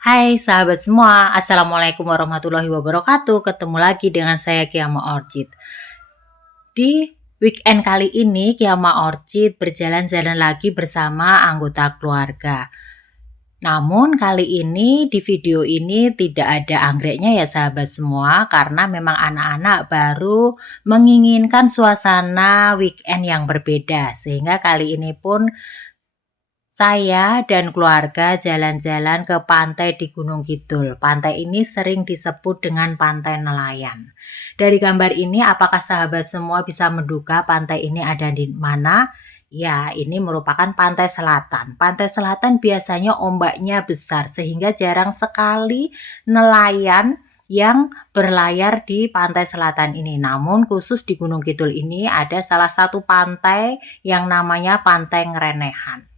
Hai sahabat semua, Assalamualaikum warahmatullahi wabarakatuh. Ketemu lagi dengan saya Kiama Orchid. Di weekend kali ini Kiama Orchid berjalan-jalan lagi bersama anggota keluarga. Namun kali ini di video ini tidak ada anggreknya ya sahabat semua, karena memang anak-anak baru menginginkan suasana weekend yang berbeda. Sehingga kali ini pun saya dan keluarga jalan-jalan ke pantai di Gunung Kidul. Pantai ini sering disebut dengan Pantai Nelayan. Dari gambar ini, apakah sahabat semua bisa menduga pantai ini ada di mana? Ya, ini merupakan pantai selatan. Pantai selatan biasanya ombaknya besar sehingga jarang sekali nelayan yang berlayar di pantai selatan ini. Namun khusus di Gunung Kidul ini ada salah satu pantai yang namanya Pantai Ngerenehan.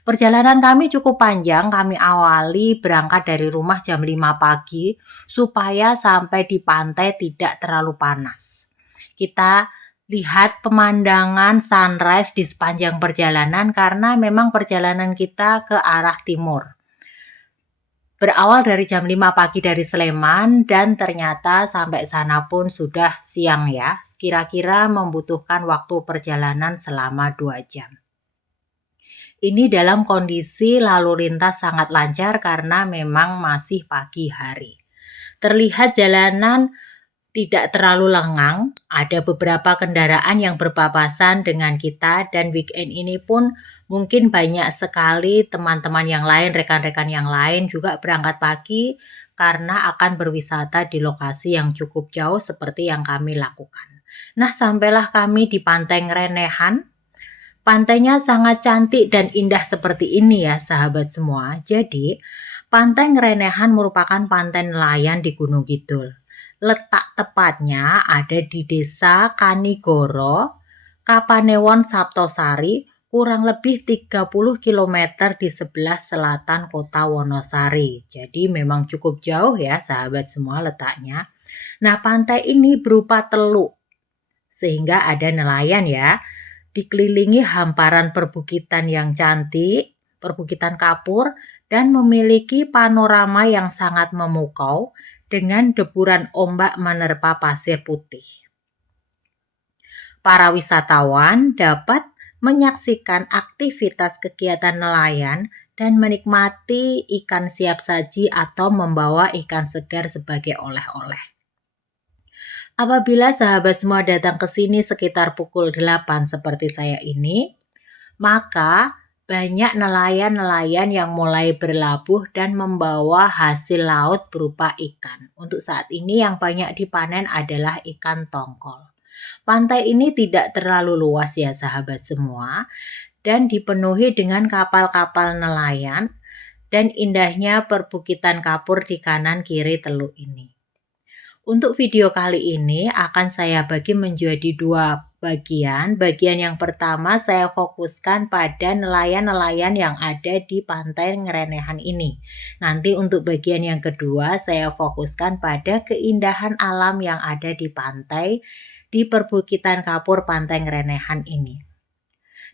Perjalanan kami cukup panjang, kami awali berangkat dari rumah jam 5 pagi supaya sampai di pantai tidak terlalu panas. Kita lihat pemandangan sunrise di sepanjang perjalanan karena memang perjalanan kita ke arah timur. Berawal dari jam 5 pagi dari Sleman dan ternyata sampai sana pun sudah siang ya. Kira-kira membutuhkan waktu perjalanan selama 2 jam. Ini dalam kondisi lalu lintas sangat lancar karena memang masih pagi hari. Terlihat jalanan tidak terlalu lengang, ada beberapa kendaraan yang berpapasan dengan kita dan weekend ini pun mungkin banyak sekali teman-teman yang lain, rekan-rekan yang lain juga berangkat pagi karena akan berwisata di lokasi yang cukup jauh seperti yang kami lakukan. Nah, sampailah kami di Pantai Ngerenehan. Pantainya sangat cantik dan indah seperti ini ya sahabat semua. Jadi, Pantai Ngerenehan merupakan pantai nelayan di Gunung Kidul. Letak tepatnya ada di Desa Kanigoro, Kapanewon Saptosari, kurang lebih 30 km di sebelah selatan kota Wonosari. Jadi memang cukup jauh ya sahabat semua letaknya. Nah, pantai ini berupa teluk sehingga ada nelayan ya. Dikelilingi hamparan perbukitan yang cantik, perbukitan kapur, dan memiliki panorama yang sangat memukau dengan deburan ombak menerpa pasir putih. Para wisatawan dapat menyaksikan aktivitas kegiatan nelayan dan menikmati ikan siap saji atau membawa ikan segar sebagai oleh-oleh. Apabila sahabat semua datang ke sini sekitar pukul 8 seperti saya ini, maka banyak nelayan-nelayan yang mulai berlabuh dan membawa hasil laut berupa ikan. Untuk saat ini yang banyak dipanen adalah ikan tongkol. Pantai ini tidak terlalu luas ya sahabat semua dan dipenuhi dengan kapal-kapal nelayan dan indahnya perbukitan kapur di kanan kiri teluk ini. Untuk video kali ini akan saya bagi menjadi 2 bagian. Bagian yang pertama saya fokuskan pada nelayan-nelayan yang ada di Pantai Ngerenehan ini. Nanti untuk bagian yang kedua saya fokuskan pada keindahan alam yang ada di pantai di perbukitan kapur Pantai Ngerenehan ini.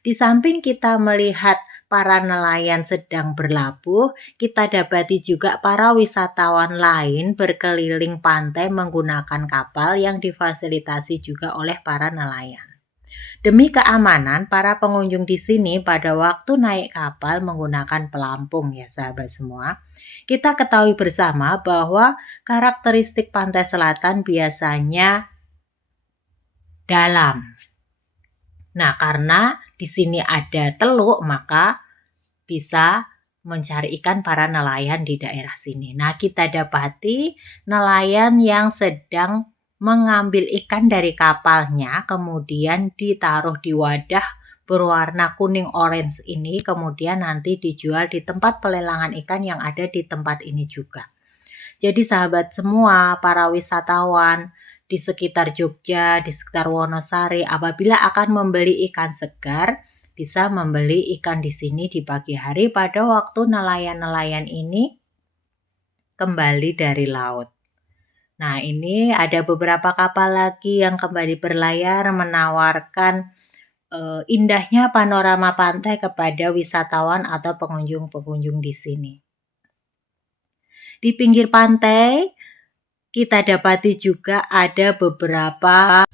Di samping kita melihat para nelayan sedang berlabuh, kita dapati juga para wisatawan lain berkeliling pantai menggunakan kapal yang difasilitasi juga oleh para nelayan. Demi keamanan, para pengunjung di sini pada waktu naik kapal menggunakan pelampung ya sahabat semua. Kita ketahui bersama bahwa karakteristik pantai selatan biasanya dalam. Nah, karena di sini ada teluk, maka bisa mencari ikan para nelayan di daerah sini. Nah, kita dapati nelayan yang sedang mengambil ikan dari kapalnya, kemudian ditaruh di wadah berwarna kuning orange ini, kemudian nanti dijual di tempat pelelangan ikan yang ada di tempat ini juga. Jadi sahabat semua, para wisatawan di sekitar Jogja, di sekitar Wonosari, apabila akan membeli ikan segar, bisa membeli ikan di sini di pagi hari pada waktu nelayan-nelayan ini kembali dari laut. Nah, ini ada beberapa kapal lagi yang kembali berlayar menawarkan indahnya panorama pantai kepada wisatawan atau pengunjung-pengunjung di sini. Di pinggir pantai kita dapati juga ada beberapa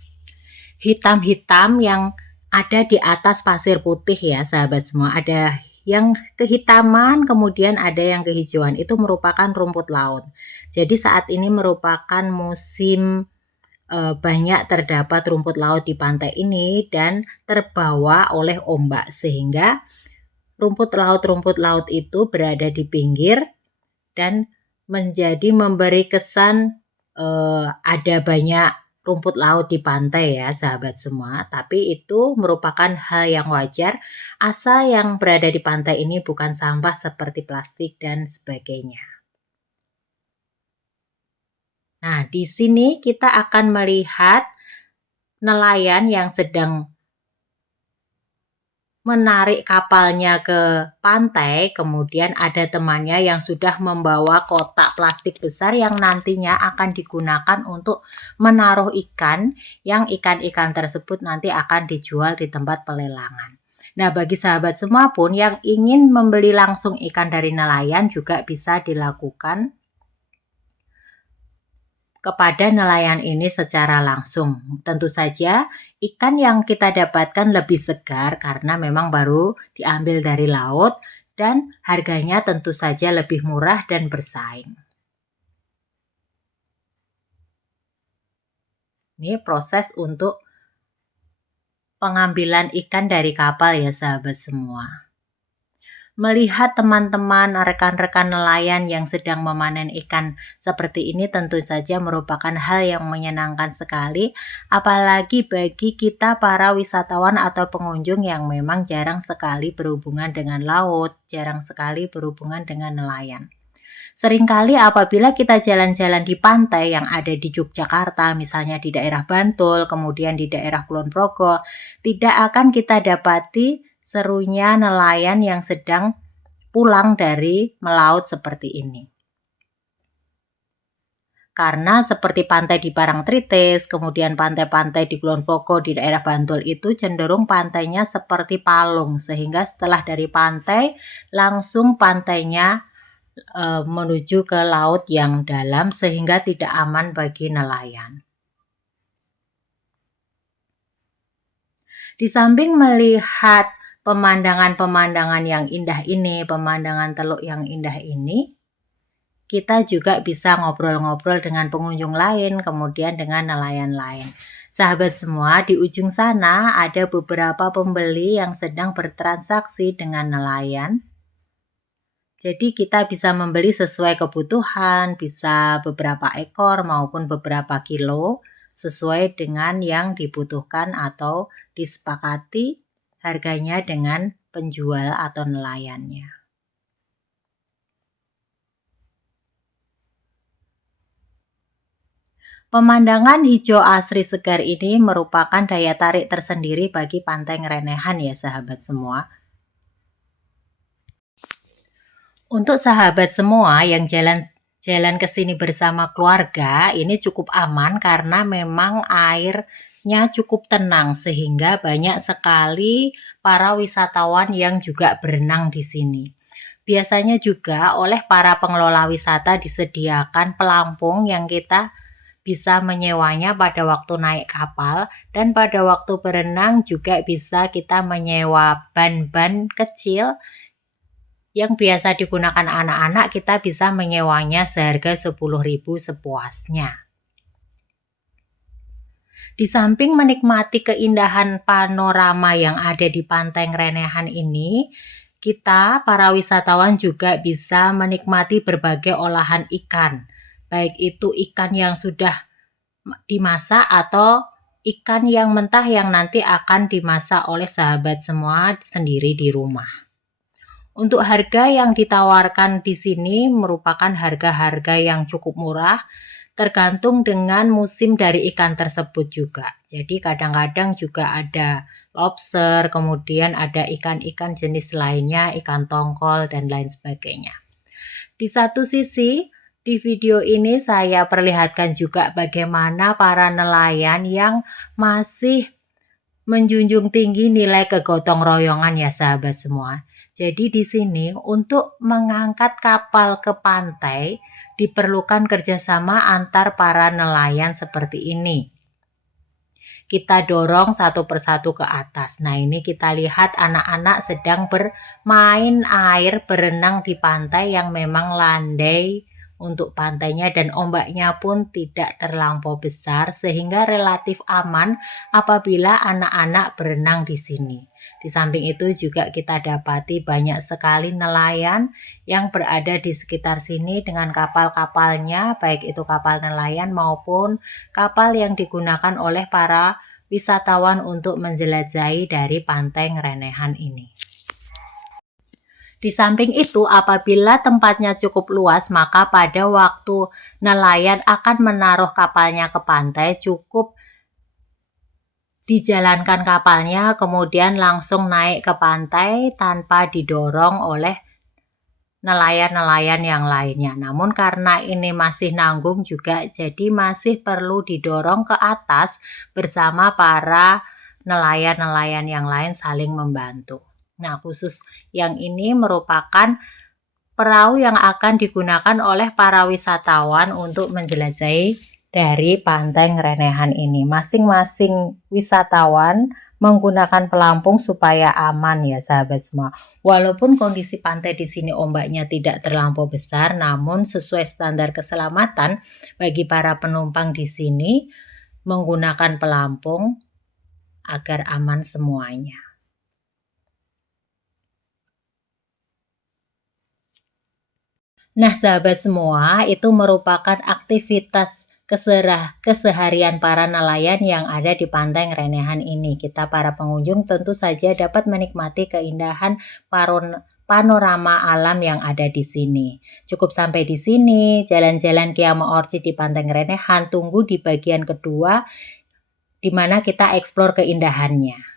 hitam-hitam yang ada di atas pasir putih ya sahabat semua. Ada yang kehitaman, kemudian ada yang kehijauan. Itu merupakan rumput laut. Jadi saat ini merupakan musim banyak terdapat rumput laut di pantai ini dan terbawa oleh ombak, sehingga rumput laut itu berada di pinggir dan memberi kesan ada banyak rumput laut di pantai ya sahabat semua. Tapi itu merupakan hal yang wajar asal yang berada di pantai ini bukan sampah seperti plastik dan sebagainya. Nah, di sini kita akan melihat nelayan yang sedang menarik kapalnya ke pantai, kemudian ada temannya yang sudah membawa kotak plastik besar yang nantinya akan digunakan untuk menaruh ikan, yang ikan-ikan tersebut nanti akan dijual di tempat pelelangan. Nah, bagi sahabat semua pun yang ingin membeli langsung ikan dari nelayan juga bisa dilakukan kepada nelayan ini secara langsung. Tentu saja ikan yang kita dapatkan lebih segar karena memang baru diambil dari laut dan harganya tentu saja lebih murah dan bersaing. Ini proses untuk pengambilan ikan dari kapal ya sahabat semua. Melihat teman-teman rekan-rekan nelayan yang sedang memanen ikan seperti ini tentu saja merupakan hal yang menyenangkan sekali, apalagi bagi kita para wisatawan atau pengunjung yang memang jarang sekali berhubungan dengan laut, jarang sekali berhubungan dengan nelayan. Seringkali apabila kita jalan-jalan di pantai yang ada di Yogyakarta, misalnya di daerah Bantul, kemudian di daerah Kulon Progo, tidak akan kita dapati serunya nelayan yang sedang pulang dari melaut seperti ini. Karena seperti pantai di Parangtritis, kemudian pantai-pantai di Kulon Progo di daerah Bantul itu cenderung pantainya seperti palung, sehingga setelah dari pantai langsung pantainya menuju ke laut yang dalam sehingga tidak aman bagi nelayan. Di samping melihat pemandangan-pemandangan yang indah ini, pemandangan teluk yang indah ini, kita juga bisa ngobrol-ngobrol dengan pengunjung lain, kemudian dengan nelayan lain. Sahabat semua, di ujung sana ada beberapa pembeli yang sedang bertransaksi dengan nelayan. Jadi kita bisa membeli sesuai kebutuhan, bisa beberapa ekor maupun beberapa kilo, sesuai dengan yang dibutuhkan atau disepakati harganya dengan penjual atau nelayannya. Pemandangan hijau asri segar ini merupakan daya tarik tersendiri bagi Pantai Ngerenehan ya sahabat semua. Untuk sahabat semua yang jalan ke sini bersama keluarga, ini cukup aman karena memang airnya cukup tenang sehingga banyak sekali para wisatawan yang juga berenang di sini. Biasanya juga oleh para pengelola wisata disediakan pelampung yang kita bisa menyewanya pada waktu naik kapal, dan pada waktu berenang juga bisa kita menyewa ban-ban kecil yang biasa digunakan anak-anak, kita bisa menyewanya seharga 10.000 sepuasnya. Di samping menikmati keindahan panorama yang ada di Pantai Ngerenehan ini, kita para wisatawan juga bisa menikmati berbagai olahan ikan. Baik itu ikan yang sudah dimasak atau ikan yang mentah yang nanti akan dimasak oleh sahabat semua sendiri di rumah. Untuk harga yang ditawarkan di sini merupakan harga-harga yang cukup murah, tergantung dengan musim dari ikan tersebut juga. Jadi kadang-kadang juga ada lobster, kemudian ada ikan-ikan jenis lainnya, ikan tongkol dan lain sebagainya. Di satu sisi, di video ini saya perlihatkan juga bagaimana para nelayan yang masih menjunjung tinggi nilai kegotong royongan ya sahabat semua. Jadi di sini untuk mengangkat kapal ke pantai diperlukan kerjasama antar para nelayan seperti ini. Kita dorong satu persatu ke atas. Nah, ini kita lihat anak-anak sedang bermain air, berenang di pantai yang memang landai untuk pantainya dan ombaknya pun tidak terlampau besar sehingga relatif aman apabila anak-anak berenang di sini. Di samping itu juga kita dapati banyak sekali nelayan yang berada di sekitar sini dengan kapal-kapalnya, baik itu kapal nelayan maupun kapal yang digunakan oleh para wisatawan untuk menjelajahi dari pantai Ngerenehan ini. Di samping itu, apabila tempatnya cukup luas, maka pada waktu nelayan akan menaruh kapalnya ke pantai, cukup dijalankan kapalnya, kemudian langsung naik ke pantai tanpa didorong oleh nelayan-nelayan yang lainnya. Namun karena ini masih nanggung juga, jadi masih perlu didorong ke atas bersama para nelayan-nelayan yang lain saling membantu. Nah, khusus yang ini merupakan perahu yang akan digunakan oleh para wisatawan untuk menjelajahi dari pantai Ngerenehan ini. Masing-masing wisatawan menggunakan pelampung supaya aman ya sahabat semua. Walaupun kondisi pantai di sini ombaknya tidak terlampau besar, namun sesuai standar keselamatan bagi para penumpang di sini menggunakan pelampung agar aman semuanya. Nah, sahabat semua, itu merupakan aktivitas keseharian para nelayan yang ada di pantai Ngerenehan ini. Kita para pengunjung tentu saja dapat menikmati keindahan panorama alam yang ada di sini. Cukup sampai di sini, jalan-jalan Kiama Orchid di pantai Ngerenehan. Tunggu di bagian kedua, di mana kita eksplor keindahannya.